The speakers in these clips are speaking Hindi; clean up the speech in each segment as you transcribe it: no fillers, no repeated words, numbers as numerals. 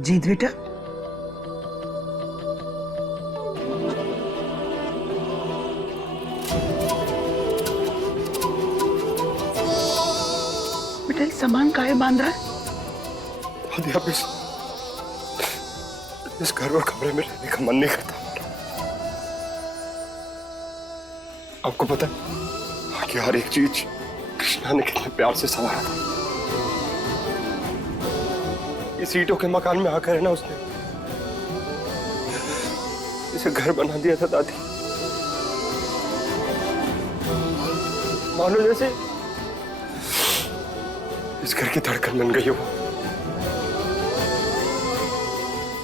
जीत बेटा, बेटा ये सामान काहे बांध रहा है? दादी अब इस घर और कमरे में रहने का मन नहीं करता। आपको पता है कि हर एक चीज कृष्णा ने कितने प्यार से संवारा था। इस ईंटों के मकान में आकर है ना उसने इसे घर बना दिया था दादी। मानो जैसे इस घर की धड़कन बन गई हो।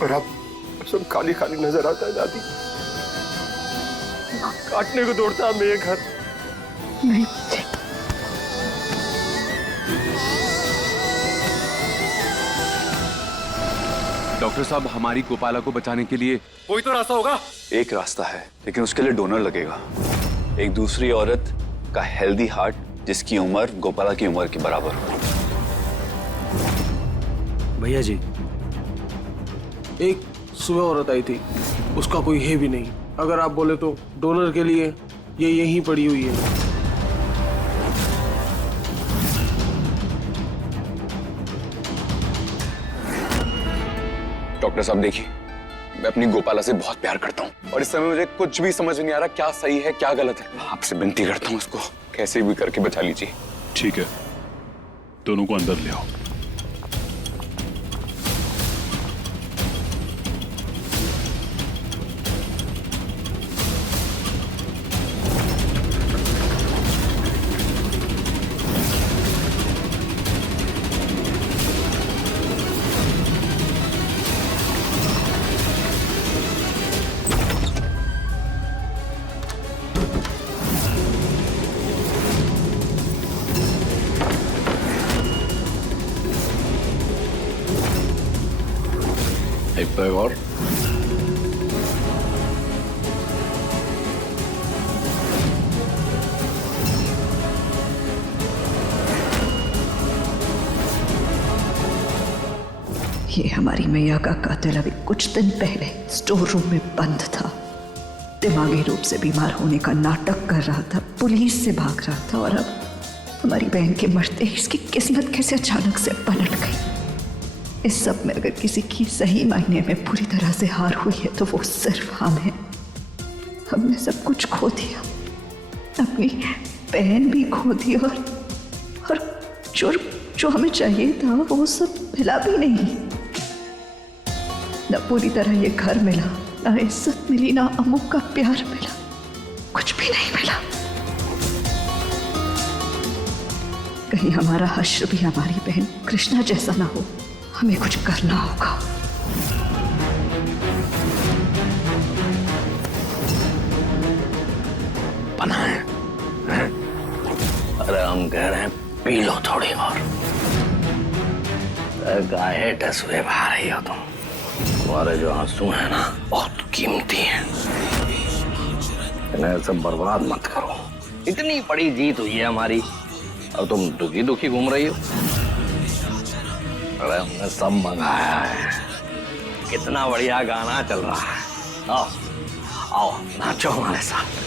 और अब सब खाली खाली नजर आता है दादी। काटने को दौड़ता है मेरे घर। नहीं डॉक्टर साहब, हमारी गोपाला को बचाने के लिए कोई तो रास्ता होगा। एक रास्ता है, लेकिन उसके लिए डोनर लगेगा। एक दूसरी औरत का हेल्दी हार्ट जिसकी उम्र गोपाला की उम्र के बराबर हो। भैया जी, एक सुबह औरत आई थी, उसका कोई है भी नहीं। अगर आप बोले तो डोनर के लिए ये यहीं पड़ी हुई है। डॉक्टर साहब देखिए, मैं अपनी गोपाला से बहुत प्यार करता हूँ और इस समय मुझे कुछ भी समझ नहीं आ रहा क्या सही है क्या गलत है। आपसे विनती करता हूँ उसको कैसे भी करके बचा लीजिए। ठीक है, दोनों को अंदर ले आओ। एक पैग और। ये हमारी मैया का कातिल अभी कुछ दिन पहले स्टोर रूम में बंद था। दिमागी रूप से बीमार होने का नाटक कर रहा था, पुलिस से भाग रहा था और अब हमारी बहन के मरते ही इसकी किस्मत कैसे अचानक से पलट गई। इस सब में अगर किसी की सही मायने में पूरी तरह से हार हुई है तो वो सिर्फ हम हैं। हमने सब कुछ खो दिया, अपनी बहन भी खो दी और जो हमें चाहिए था वो सब मिला भी नहीं। न पूरी तरह ये घर मिला, ना इज्जत मिली, ना अम्मू का प्यार मिला, कुछ भी नहीं मिला। कहीं हमारा हश्र भी हमारी बहन कृष्णा जैसा ना हो। हमें कुछ करना होगा। पना है? अरे हम कह रहे हैं पी लो थोड़ी और। गाहे टसुए भा रही हो तुम। तुम्हारे जो आंसू हैं ना बहुत कीमती हैं, इन्हें सब बर्बाद मत करो। इतनी बड़ी जीत हुई है हमारी और तुम दुखी दुखी घूम रही हो। अरे हमने सब मंगाया है, कितना बढ़िया गाना चल रहा है। आओ आओ नाचो हमारे साथ।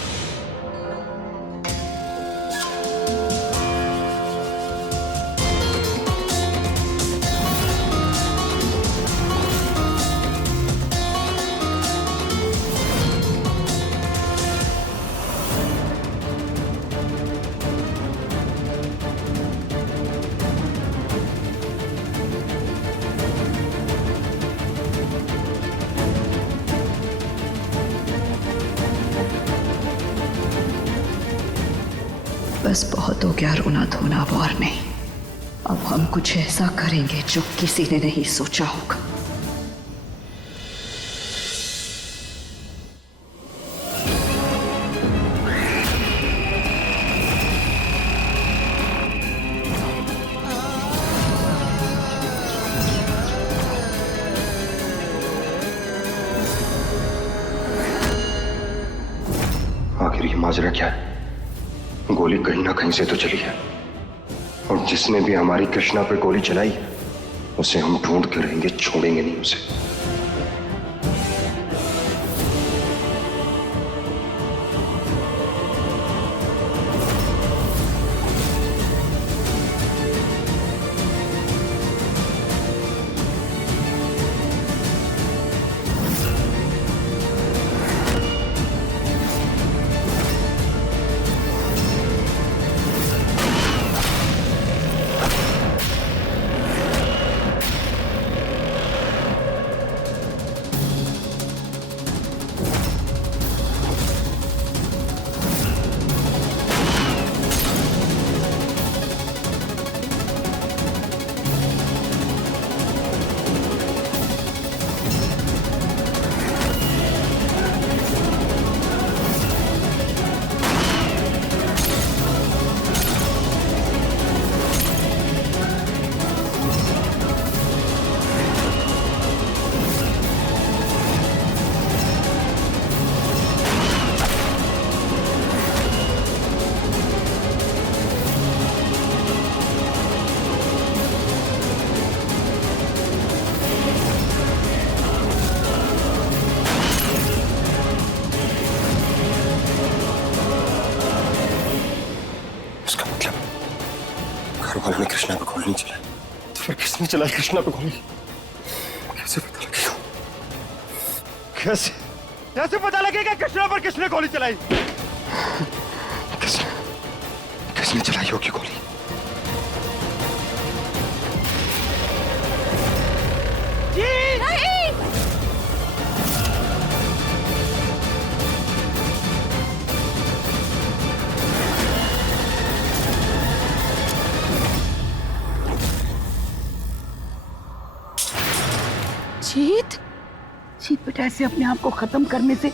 बस बहुत हो गया रोना धोना, अब और नहीं। अब हम कुछ ऐसा करेंगे जो किसी ने नहीं सोचा होगा। आखिर ये माजरा क्या है? गोली कहीं ना कहीं से तो चली है और जिसने भी हमारी कृष्णा पे गोली चलाई उसे हम ढूंढते रहेंगे, छोड़ेंगे नहीं उसे। इसका मतलब घर वालों ने कृष्णा पे गोली नहीं चलाई, तो फिर किसने चलाई कृष्णा पे गोली? कैसे पता लगेगा? कैसे कैसे पता लगेगा कृष्णा पर किसने गोली चलाई? किसने किसने चलाई होगी गोली? जीत जीत बेटा, ऐसे अपने आप को खत्म करने से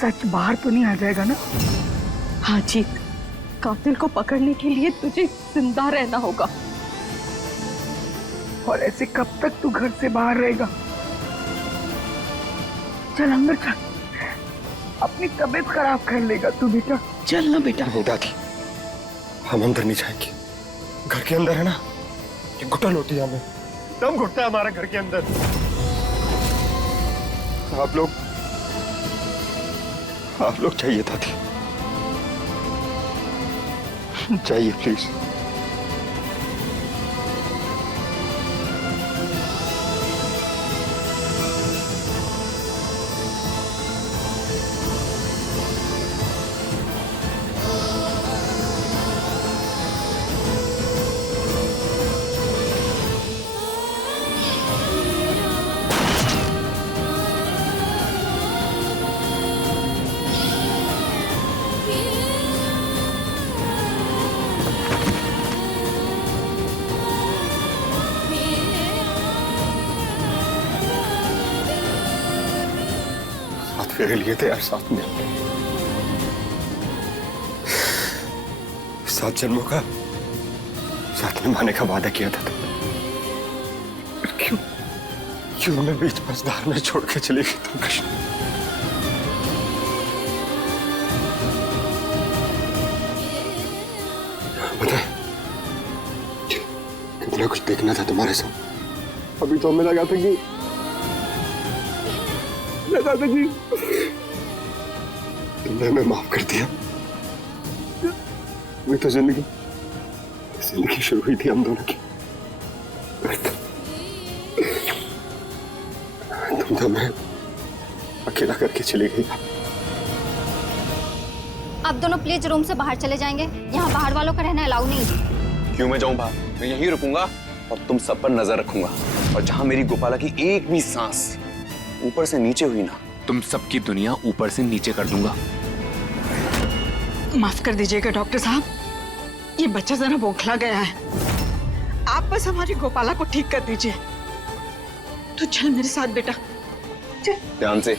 सच बाहर तो नहीं आ जाएगा ना? हाँ जीत, कातिल को पकड़ने के लिए तुझे जिंदा रहना होगा। और ऐसे कब तक तू घर से बाहर रहेगा? चल अंदर चल, अपनी तबीयत खराब कर लेगा तू बेटा। चल ना बेटा। नहीं दादी, हम अंदर नहीं जाएंगे। घर के अंदर है ना, ये घुटन होती है हमें, दम घुटता है हमारा घर के अंदर। आप लोग चाहिए दादी, चाहिए प्लीज। फेरे लिए थे यार साथ में, 7 जन्मों का साथ में माने का वादा किया था। क्यों क्यों हमें बीच मझधार में छोड़ के चली गई तुम कृष्ण? पता है कितना कुछ देखना था तुम्हारे साथ। अभी तो हमें लगा था कि तुमने हमें माफ कर दिया। वही तो जिंदगी शुरू हुई थी हम दोनों की। तुम तो हमें अकेला करके चली गई। आप दोनों प्लीज रूम से बाहर चले जाएंगे, यहाँ बाहर वालों का रहना अलाउ नहीं है। क्यों मैं जाऊं बाहर? मैं यहीं रुकूंगा और तुम सब पर नजर रखूंगा। और जहां मेरी गोपाला की एक भी सांस ऊपर से नीचे हुई ना, तुम सबकी दुनिया ऊपर से नीचे कर दूंगा। माफ कर दीजिएगा डॉक्टर साहब, ये बच्चा जरा बौखला गया है। आप बस हमारी गोपाला को ठीक कर दीजिए। तो चल मेरे साथ बेटा, चल। ध्यान से।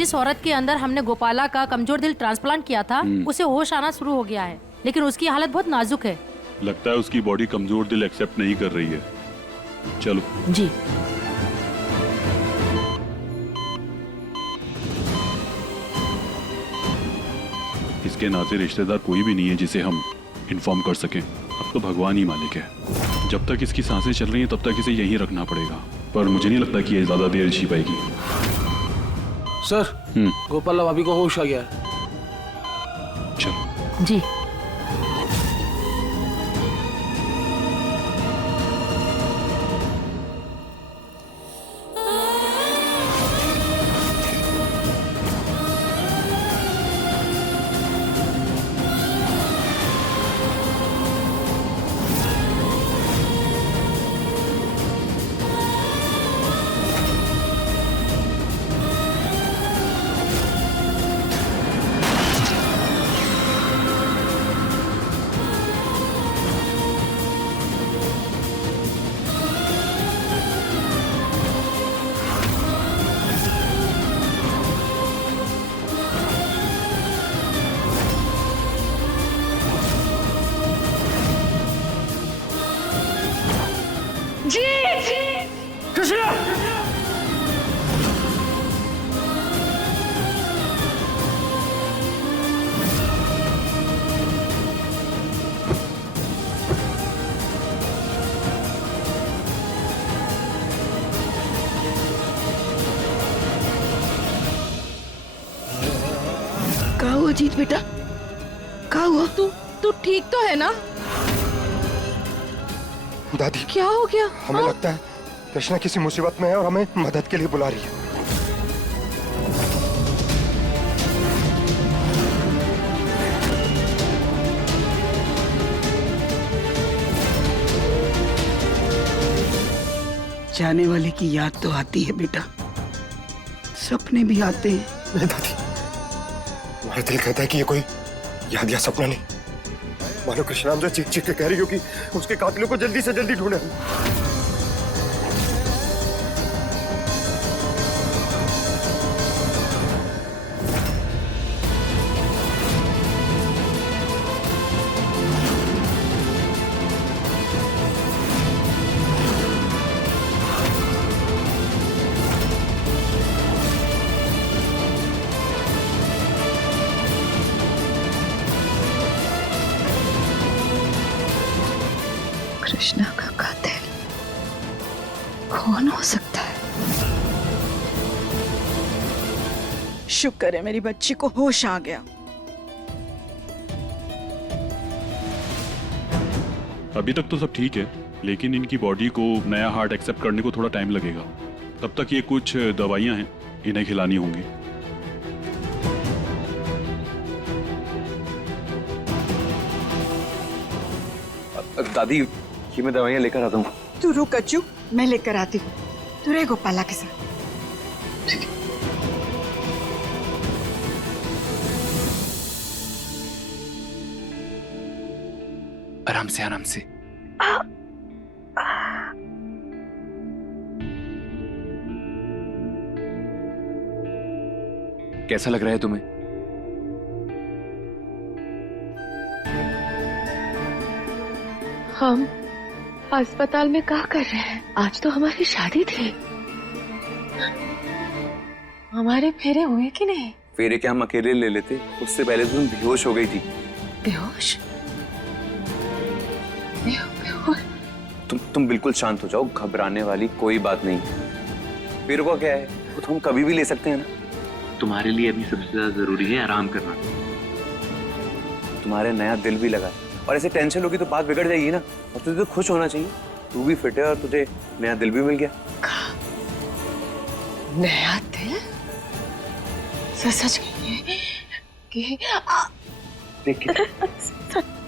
जिस औरत के अंदर हमने गोपाला का कमजोर दिल ट्रांसप्लांट किया था उसे होश आना शुरू हो गया है, लेकिन उसकी हालत बहुत नाजुक है। लगता है उसकी बॉडी कमजोर दिल एक्सेप्ट नहीं कर रही है। चलो जी। इसके नाते रिश्तेदार कोई भी नहीं है जिसे हम इन्फॉर्म कर सकें। अब तो भगवान ही मालिक है। जब तक इसकी सांसें चल रही हैं तब तक इसे यहीं रखना पड़ेगा, पर मुझे नहीं लगता कि ये ज्यादा देर जी पाएगी। सर, गोपाला भाभी को होश आ गया है। चलो। जी। क्या हुआ जीत बेटा? क्या हुआ? तू ठीक तो है ना? दादी, क्या हो गया? हमें लगता है कृष्णा किसी मुसीबत में है और हमें मदद के लिए बुला रही है। जाने वाले की याद तो आती है बेटा, सपने भी आते हैं। नहीं दादी, हमारा दिल कहता है कि ये कोई याद या सपना नहीं। मानो कृष्णा हमसे चीख चीख के कह रही हो कि उसके कातिलों को जल्दी से जल्दी ढूंढे। कृष्णा का कातिल कौन हो सकता है? शुक्र है मेरी बच्ची को होश आ गया। अभी तक तो सब ठीक है, लेकिन इनकी बॉडी को नया हार्ट एक्सेप्ट करने को थोड़ा टाइम लगेगा। तब तक ये कुछ दवाइयां हैं, इन्हें खिलानी होंगी। दादी, ये मैं दवाइयां लेकर आता हूँ। तू रुक अच्चू, मैं लेकर आती हूँ। तू रहे गोपाला के साथ। आराम से, आराम से। कैसा लग रहा है तुम्हें? हम अस्पताल में क्या कर रहे हैं? आज तो हमारी शादी थी। हमारे फेरे हुए कि नहीं? फेरे क्या हम अकेले ले लेते? उससे पहले तुम बेहोश हो गई थी। बेहोश? तुम बिल्कुल शांत हो जाओ, घबराने वाली कोई बात नहीं। फेरों का क्या है, वो तो हम कभी भी ले सकते हैं ना। तुम्हारे लिए अभी सबसे ज्यादा जरूरी है आराम करना। तुम्हारे नया दिल भी लगा है, और ऐसे टेंशन होगी तो बात बिगड़ जाएगी ना। और तुझे तो खुश होना चाहिए, तू भी फिट है और तुझे नया दिल भी मिल गया। नया दिल? सच कहिए कि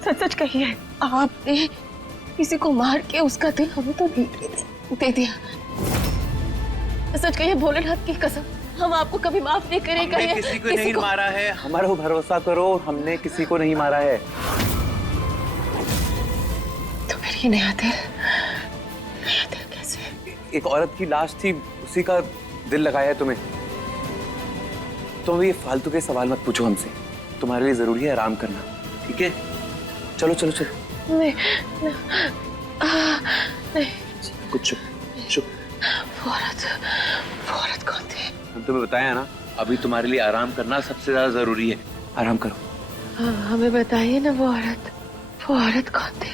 सच कहिए, आपने किसी को मार के उसका दिल हमें तो दे दिया। सच कहिए, भोलेनाथ की कसम, हम आपको कभी माफ नहीं करेंगे। हमने किसी को नहीं मारा है, हमारा भरोसा करो, हमने किसी को नहीं मारा है। तो फिर ये नया दिल कैसे? एक औरत की लाश थी, उसी का दिल लगाया है तुम्हें। तुम ये फालतू के सवाल मत पूछो हमसे। तुम्हारे लिए जरूरी है आराम करना, ठीक है? चलो चलो चलो। नहीं नहीं, कुछ चुप चुप। वो औरत कौन थी? हम तुम्हें बताया ना, अभी तुम्हारे लिए आराम करना सबसे ज्यादा जरूरी है। आराम करो। हाँ, हमें बताइए ना वो औरत कौन थी?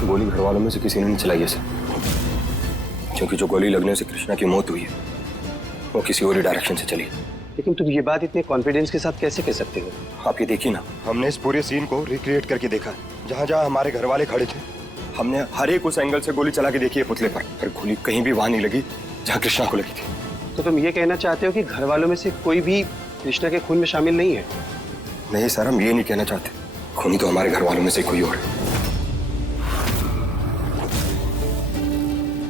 गोली घर वालों में से किसी ने नहीं चलाई है सर, क्योंकि जो गोली लगने से कृष्णा की मौत हुई है वो किसी और ही डायरेक्शन से चली। लेकिन तुम ये बात इतने कॉन्फिडेंस के साथ कैसे कह सकते हो? आप ये देखिए ना, हमने इस पूरे सीन को रिक्रिएट करके देखा है। जहाँ जहाँ हमारे घर वाले खड़े थे, हमने हर एक उस एंगल से गोली चला के देखी है पुतले पर गोली कहीं भी वहां नहीं लगी जहाँ कृष्णा को लगी थी। तो तुम ये कहना चाहते हो कि घर वालों में से कोई भी कृष्णा के खून में शामिल नहीं है? नहीं सर, हम ये नहीं कहना चाहते। खूनी तो हमारे घर वालों में से कोई और है।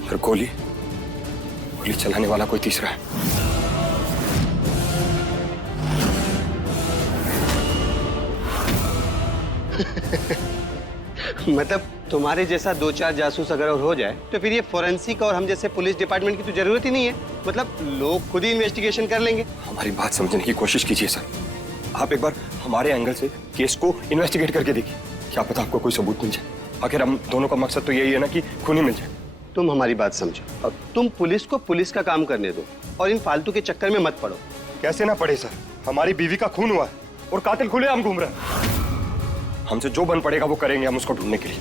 और गोली चलाने वाला कोई तीसरा है। मतलब तुम्हारे जैसा 2-4 जासूस अगर और हो जाए तो फिर ये फोरेंसिक और हम जैसे पुलिस डिपार्टमेंट की तो जरूरत ही नहीं है। मतलब लोग खुद ही इन्वेस्टिगेशन कर लेंगे। हमारी बात समझने की कोशिश कीजिए सर। आप एक बार हमारे एंगल से केस को इन्वेस्टिगेट करके देखिए, क्या पता आपको कोई सबूत मिल जाए। आखिर हम दोनों का मकसद तो यही है ना कि खूनी मिल जाए। तुम हमारी बात समझो, अब तुम पुलिस को पुलिस का काम करने दो और इन फालतू के चक्कर में मत पड़ो। कैसे ना पड़े सर, हमारी बीवी का खून हुआ है और कातिल खुलेआम घूम रहा है। हमसे जो बन पड़ेगा वो करेंगे हम उसको ढूंढने के लिए।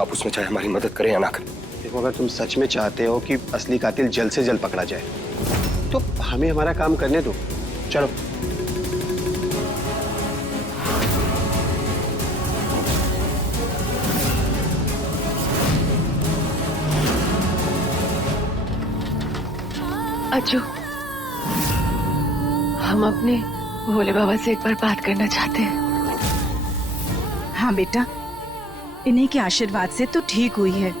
आप उसमें चाहे हमारी मदद करें या ना करें। देखो, अगर तुम सच में चाहते हो कि असली कातिल जल्द से जल्द पकड़ा जाए तो हमें हमारा काम करने दो। चलो। अज्जू, हम अपने भोले बाबा से एक बार बात करना चाहते हैं। हाँ बेटा, इन्हीं के आशीर्वाद से तो ठीक हुई है।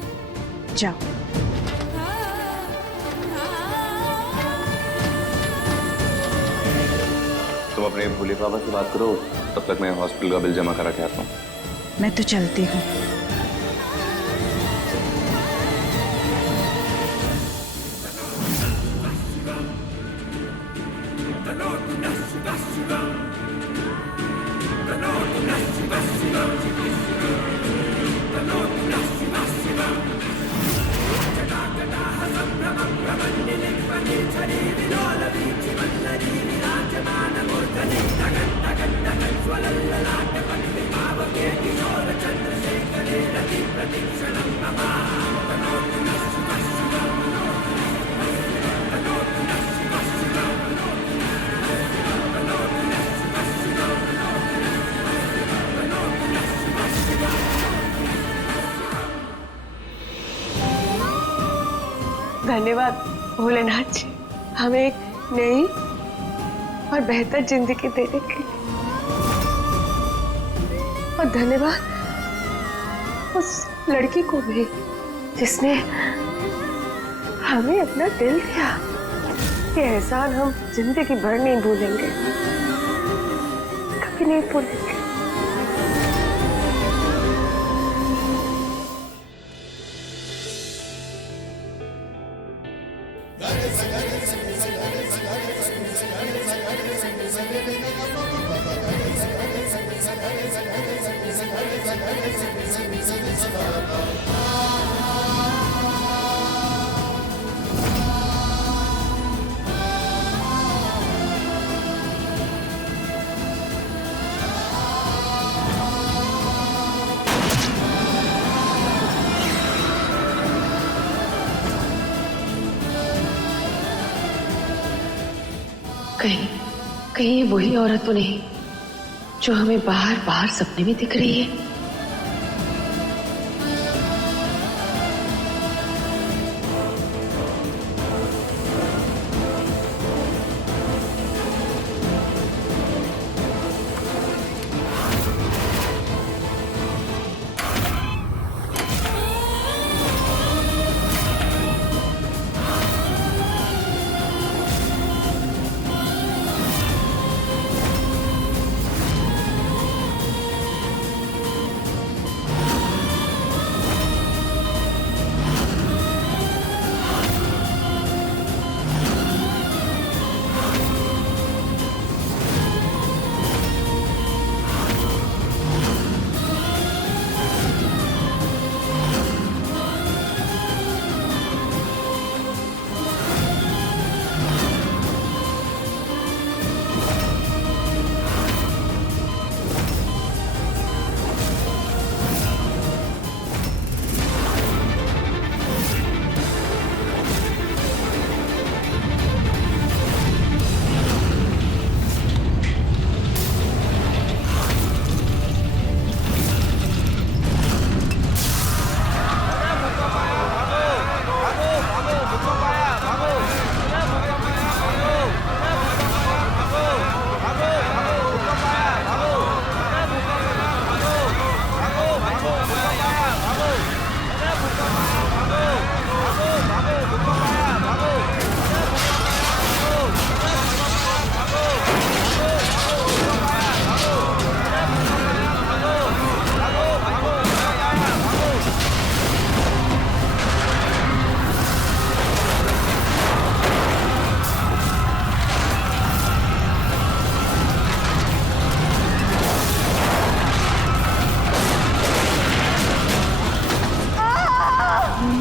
जाओ। तुम अपने भोले बाबा से बात करो, तब तक मैं हॉस्पिटल का बिल जमा करा के आता हूँ। मैं तो चलती हूँ। धन्यवाद भोलेनाथ जी, हमें एक नई और बेहतर जिंदगी देने के लिए। और धन्यवाद उस लड़की को भी जिसने हमें अपना दिल दिया। ये एहसान हम जिंदगी भर नहीं भूलेंगे, कभी नहीं भूलेंगे। कहीं ये वही औरत तो नहीं जो हमें बाहर बाहर सपने में दिख रही है?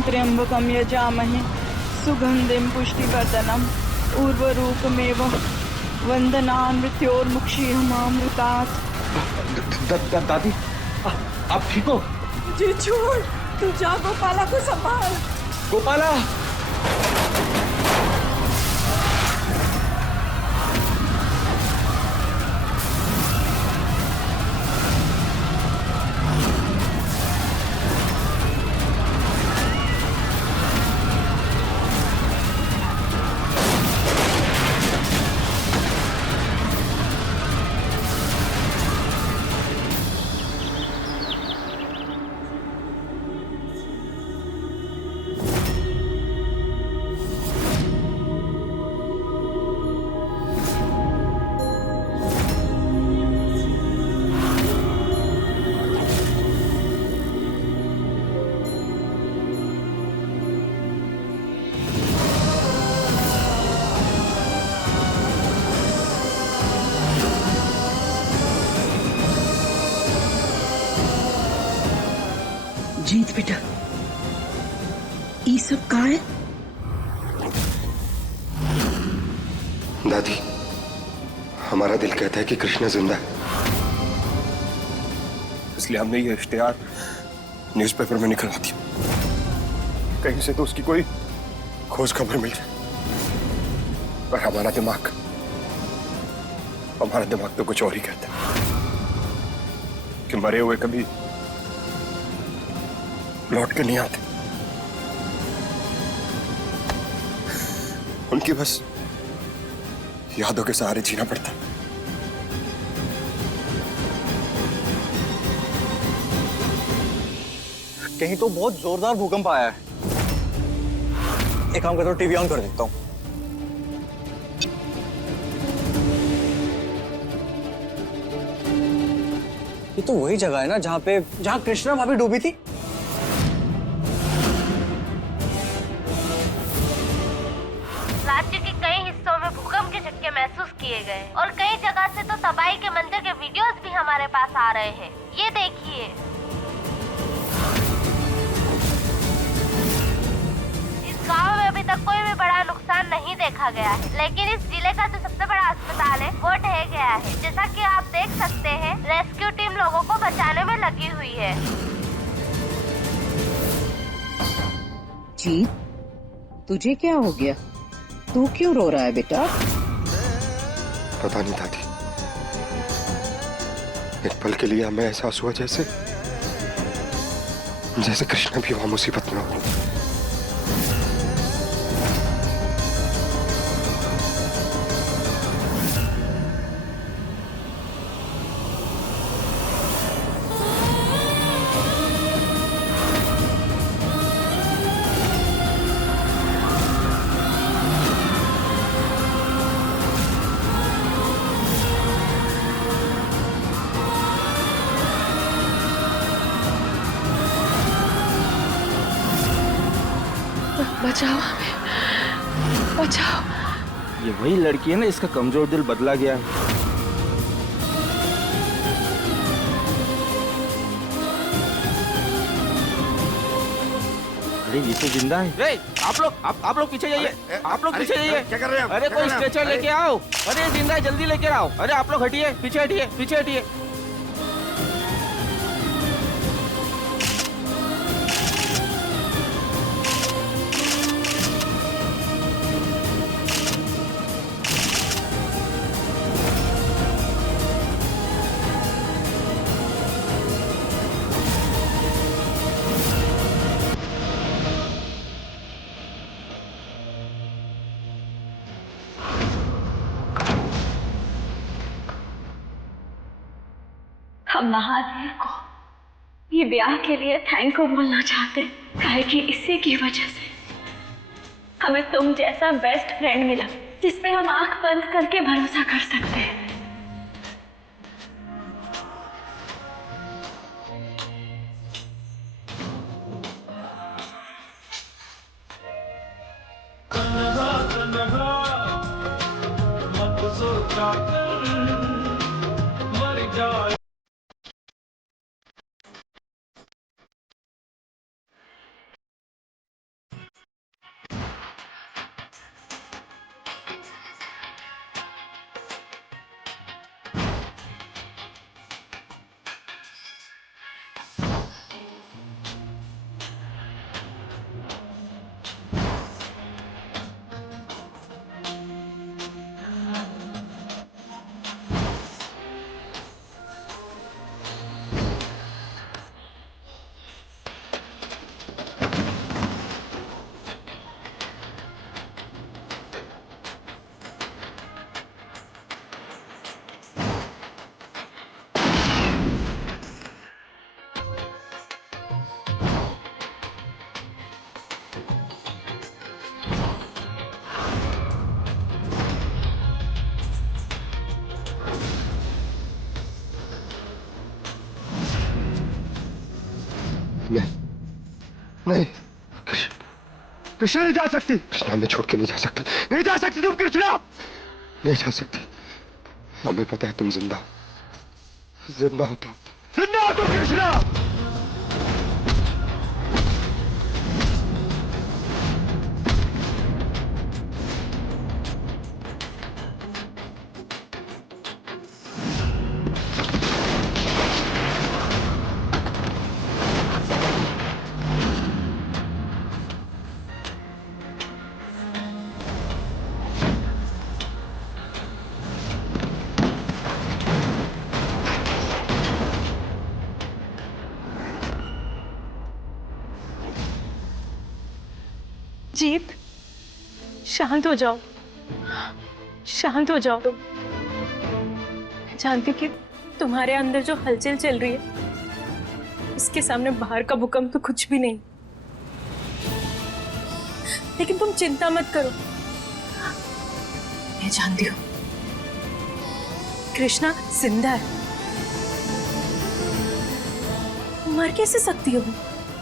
त्र्यंबकम यजामहे सुगंधिम पुष्टिवर्धनम उर्वरूकमेव वंदना मृत्योर्मुक्षीयमामृतात्। दादी आप ठीक हो? जी छोड़, तू जा गोपाला को संभाल। गोपाला जीत बेटा, ये सब कहाँ है? दादी, हमारा दिल कहता है कि कृष्णा जिंदा है, इसलिए हमने ये इश्तिहार न्यूज़पेपर में निकलवा दिया। कहीं से तो उसकी कोई खोज खबर मिल जाए। पर हमारा दिमाग तो कुछ और ही कहता है कि मरे हुए कभी लौट के नहीं आते, उनकी बस यादों के सहारे जीना पड़ता है। कहीं तो बहुत जोरदार भूकंप आया है। एक काम करता हूँ, टीवी ऑन कर देता हूँ। ये तो वही जगह है ना जहाँ कृष्णा भाभी डूबी थी। राज्य के कई हिस्सों में भूकंप के झटके महसूस किए गए और कई जगह से तो तबाही के मंदिर के वीडियोस भी हमारे पास आ रहे हैं। ये देखिए, इस गांव में अभी तक कोई भी बड़ा नुकसान नहीं देखा गया है, लेकिन इस जिले का जो सबसे बड़ा अस्पताल है वो ढह गया है। जैसा कि आप देख सकते हैं, रेस्क्यू टीम लोगों को बचाने में लगी हुई है। जीत, तुझे क्या हो गया? तू क्यों रो रहा है बेटा? पता नहीं दादी, एक पल के लिए हमें एहसास हुआ जैसे कृष्णा भी वहां मुसीबत में हो। बचाओ हमें, बचाओ। ये वही लड़की है ना, इसका कमजोर दिल बदला गया है। अरे ये तो जिंदा है। आप लोग पीछे जाइए, आप लोग पीछे जाइए। क्या कर रहे हैं? अरे कोई स्ट्रेचर लेके आओ। अरे जिंदा है, जल्दी लेके आओ। अरे आप लोग हटिए, पीछे हटिए, पीछे हटिए। हम महादेव को ये ब्याह के लिए थैंक यू बोलना चाहते हैं, काहे कि इसी की वजह से हमें तुम जैसा बेस्ट फ्रेंड मिला, जिस पे हम आंख बंद करके भरोसा कर सकते हैं। नहीं, कृष्णा नहीं जा सकती। कृष्णा मैं छोड़ के नहीं जा सकता। नहीं जा सकती तुम कृष्णा। नहीं जा सकती। हमें पता है तुम जिंदा हो तुम। जिंदा हो तुम कृष्णा। जीत, शांत हो जाओ, शांत हो जाओ तुम। मैं जानती हूँ कि तुम्हारे अंदर जो हलचल चल रही है उसके सामने बाहर का भूकंप तो कुछ भी नहीं, लेकिन तुम चिंता मत करो। मैं जानती हूँ कृष्णा जिंदा है। मर कैसे सकती हो?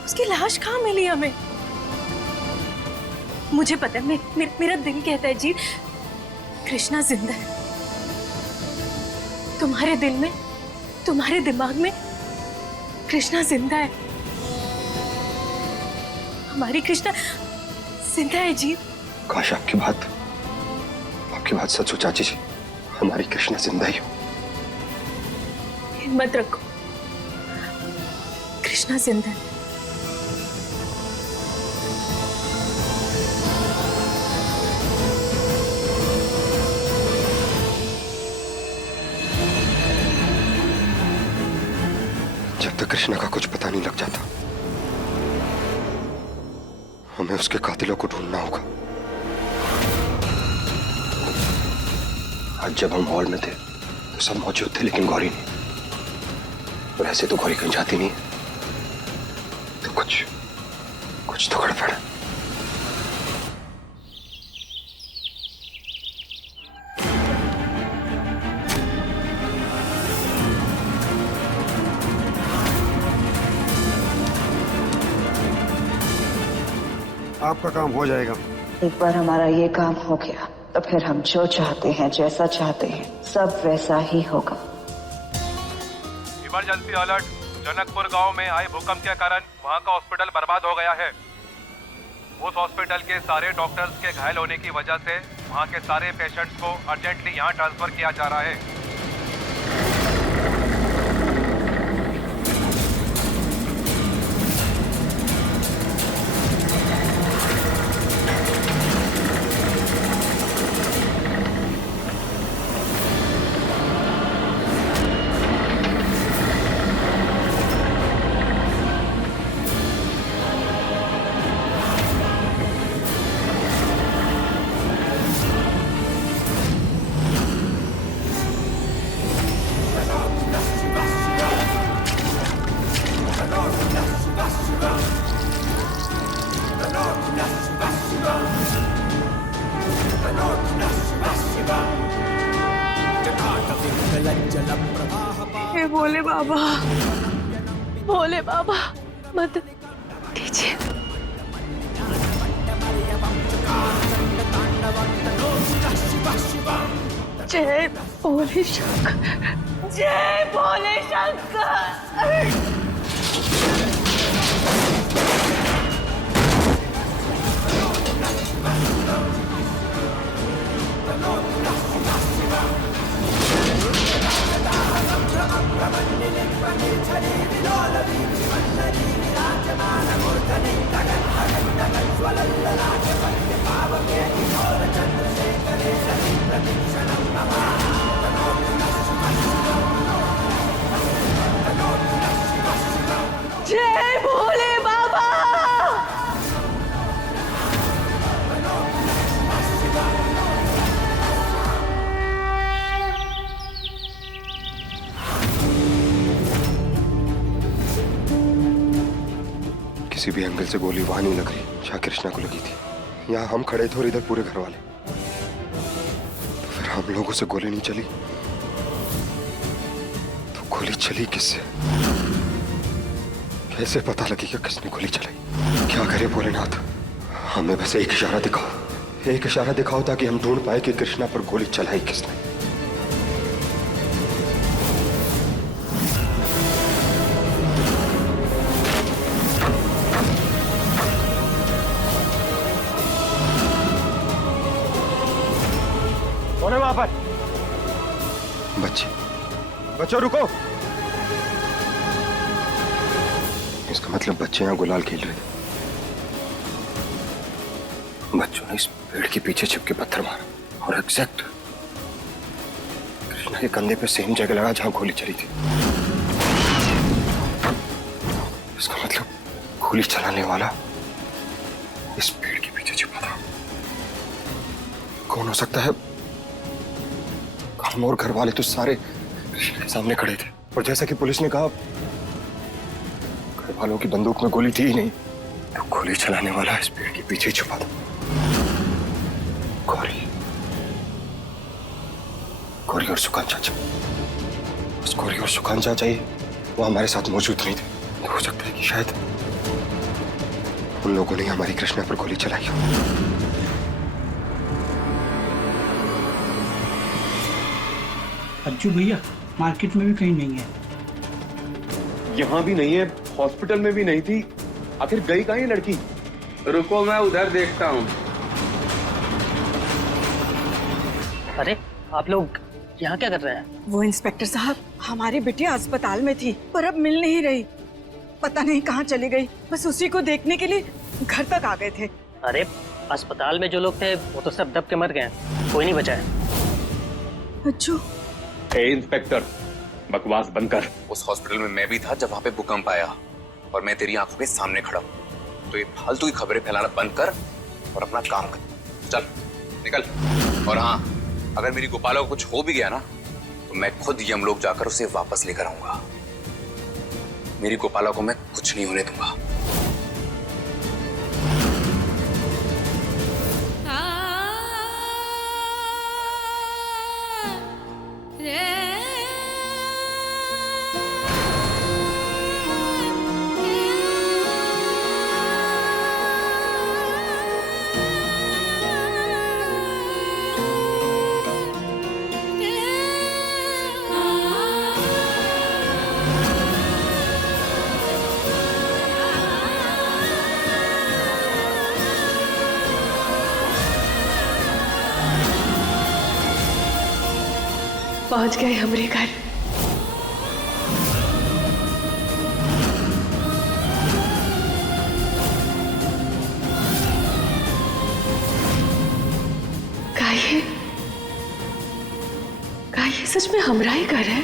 उसकी लाश कहाँ मिली हमें? मुझे पता है, मेरा दिल कहता है जी कृष्णा जिंदा है। तुम्हारे दिल में, तुम्हारे दिमाग में कृष्णा जिंदा है। हमारी कृष्णा जिंदा है जी। काश आपकी बात सच हो चाची जी। हमारी कृष्णा जिंदा ही हो। हिम्मत रखो, कृष्णा जिंदा है। जब तक कृष्णा का कुछ पता नहीं लग जाता, हमें उसके कातिलों को ढूंढना होगा। आज जब हम हॉल में थे तो सब मौजूद थे, लेकिन गौरी नहीं। और ऐसे तो गौरी कहीं जाती नहीं, तो कुछ तो गड़बड़ है। आपका काम हो जाएगा। एक बार हमारा ये काम हो गया तो फिर हम जो चाहते हैं, जैसा चाहते हैं, सब वैसा ही होगा। Emergency alert. जनकपुर गांव में आए भूकंप के कारण वहां का हॉस्पिटल बर्बाद हो गया है। उस हॉस्पिटल के सारे डॉक्टर्स के घायल होने की वजह से वहां के सारे पेशेंट्स को अर्जेंटली यहां ट्रांसफर किया जा रहा है। हे भोले बाबा, भोले बाबा मत दीजिए। जय भोले शंकर, जय भोले शंकर। जय भोले बाबा। किसी भी एंगल से गोली वहां नहीं लग रही जहां कृष्णा को लगी थी। यहाँ हम खड़े थे और इधर पूरे घर वाले। तो फिर हम लोगों से गोली नहीं चली तो गोली चली किससे? कैसे पता लगेगा किसने गोली चलाई? क्या करे भोलेनाथ, हमें बस एक इशारा दिखाओ, एक इशारा दिखाओ ताकि हम ढूंढ पाए कि कृष्णा पर गोली चलाई किसने। कौन है वहां पर? बच्चे, बच्चों रुको। इसका मतलब बच्चे यहाँ गुलाल खेल रहे थे। बच्चों ने इस पेड़ के पीछे छिप के पत्थर मारा और एग्जैक्ट कृष्णा के कंधे पे सेम जगह लगा जहां गोली चली थी। इसका मतलब गोली चलाने वाला इस पेड़ के पीछे छिपा था। कौन हो सकता है? हम और घर वाले तो सारे कृष्णा के सामने खड़े थे और जैसा कि पुलिस ने कहा घर वालों की बंदूक में गोली थी ही नहीं, तो गोली चलाने वाला इस पेड़ के पीछे छुपा था। गौरी और सुकान चाचा, बस गौरी और सुकान चाचा ही वो हमारे साथ मौजूद नहीं थे। तो हो सकता है कि शायद उन लोगों ने हमारी कृष्णा पर गोली चलाई हो। अच्छू भैया मार्केट में भी कहीं नहीं है। यहाँ भी नहीं है, हॉस्पिटल में भी नहीं थी, आखिर गई कहाँ ये लड़की? रुको मैं उधर देखता हूँ। अरे आप लोग यहाँ क्या कर रहे हैं? वो इंस्पेक्टर साहब, हमारी बिटिया अस्पताल में थी पर अब मिल नहीं रही, पता नहीं कहाँ चली गई। बस उसी को देखने के लिए घर तक आ गए थे। अरे अस्पताल में जो लोग थे वो तो सब दब के मर गए, कोई नहीं बचा है। अच्छू, इंस्पेक्टर बकवास बंद कर। उस हॉस्पिटल में मैं भी था जब वहाँ पे भूकंप आया और मैं तेरी आंखों के सामने खड़ा हूँ। तो ये फालतू की खबरें फैलाना बंद कर और अपना काम कर। चल निकल। और हाँ, अगर मेरी गोपाला को कुछ हो भी गया ना तो मैं खुद यमलोक जाकर उसे वापस लेकर आऊंगा। मेरी गोपाला को मैं कुछ नहीं होने दूंगा। पहुंच गए हमरे घर। क्या ये सच में हमरा ही घर है?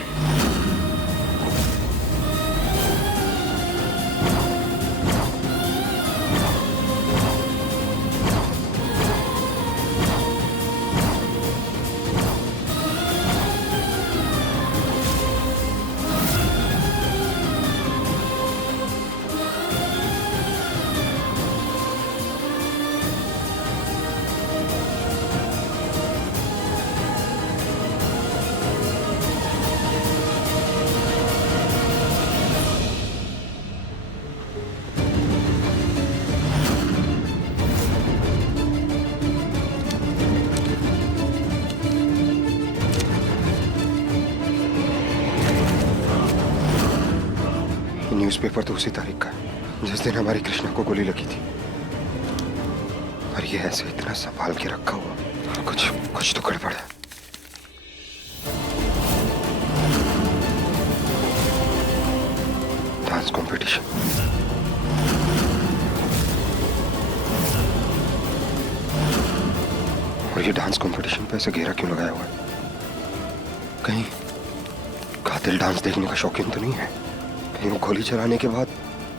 न्यूज़पेपर तो उसी तारीख का है जिस दिन हमारी कृष्णा को गोली लगी थी, और ये ऐसे इतना संभाल के रखा हुआ, कुछ तो गड़बड़ है। डांस कंपटीशन, और ये डांस कंपटीशन पे ऐसे घेरा क्यों लगाया हुआ है? कहीं कातिल डांस देखने का शौकीन तो नहीं है? कहीं वो गोली चलाने के बाद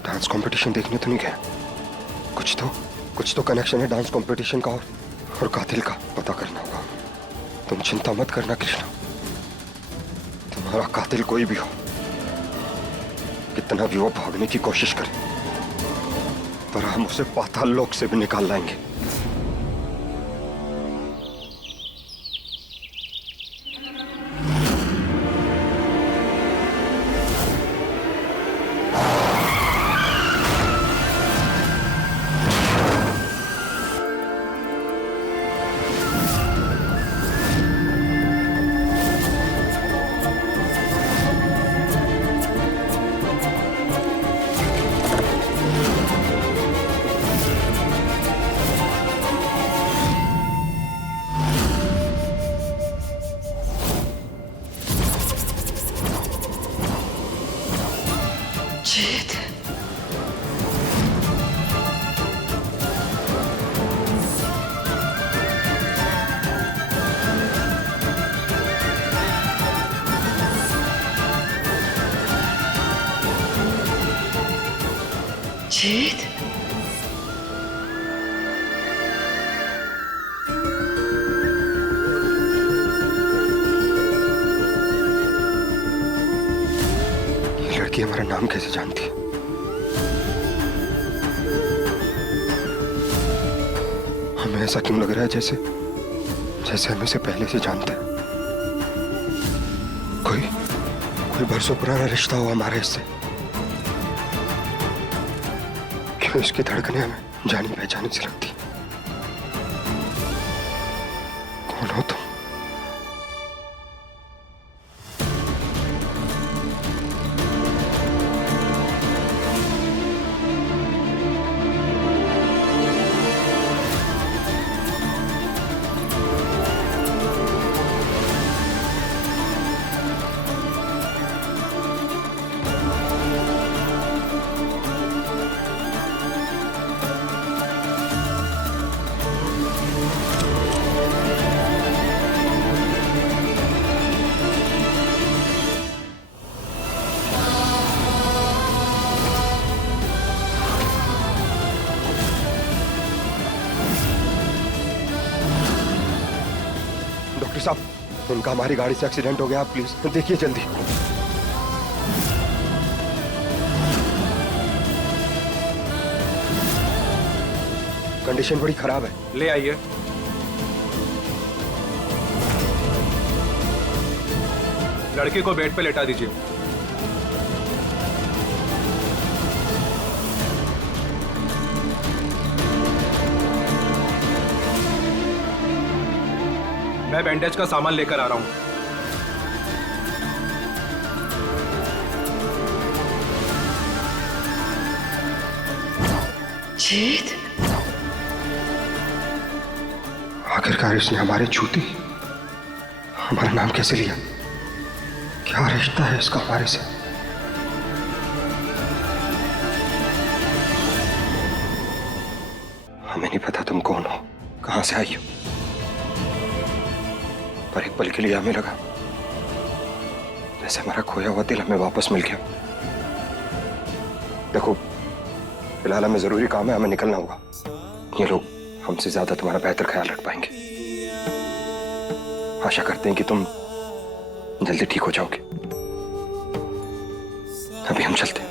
डांस कंपटीशन देखने तो नहीं गया? कुछ तो कनेक्शन है डांस कंपटीशन का और कातिल का। पता करना होगा। तुम चिंता मत करना कृष्णा, तुम्हारा कातिल कोई भी हो, कितना भी वो भागने की कोशिश करे, पर हम उसे पाताल लोक से भी निकाल लाएंगे। नाम कैसे जानती है? हमें ऐसा क्यों लग रहा है जैसे जैसे हम इसे पहले से जानते हैं। कोई बरसों पुराना रिश्ता हुआ हमारे इससे। क्यों इसकी धड़कनें हमें जानी पहचानी सी लगती? कौन हो तुम? डॉक्टर साहब, उनका हमारी गाड़ी से एक्सीडेंट हो गया, आप प्लीज देखिए जल्दी। कंडीशन बड़ी खराब है। ले आइए। लड़की को बेड पे लेटा दीजिए। मैं बैंडेज का सामान लेकर आ रहा हूं। जीत, आखिरकार इसने हमारे छूती हमारा नाम कैसे लिया? क्या रिश्ता है इसका हमारे से? हमें नहीं पता तुम कौन हो, कहां से आई हो, पर एक पल के लिए हमें लगा जैसे हमारा खोया हुआ दिल हमें वापस मिल गया। देखो, फिलहाल हमें जरूरी काम है, हमें निकलना होगा। ये लोग हमसे ज्यादा तुम्हारा बेहतर ख्याल रख पाएंगे। आशा करते हैं कि तुम जल्दी ठीक हो जाओगे। अभी हम चलते हैं।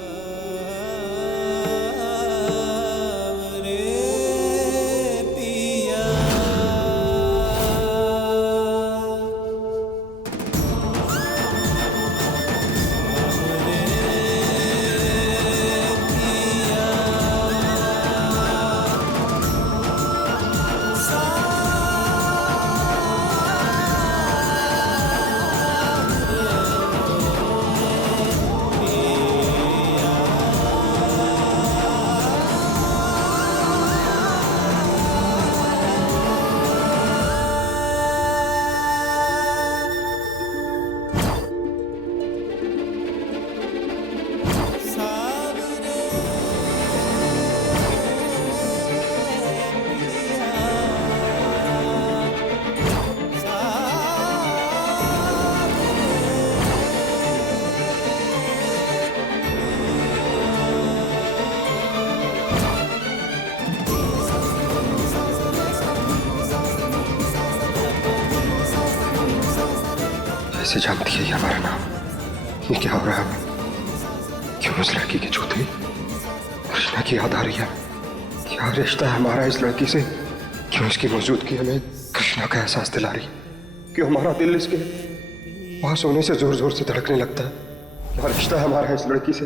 कैसे जानती है ये हमारा नाम? ये क्या हो रहा है? क्यों उस लड़की की चौथी कृष्णा की याद आ रही है? क्या रिश्ता है हमारा इस लड़की से? क्यों इसकी मौजूदगी हमें कृष्णा का एहसास दिला रही? क्यों हमारा दिल इसके पास होने से जोर जोर से धड़कने लगता है? क्या रिश्ता है हमारा इस लड़की से?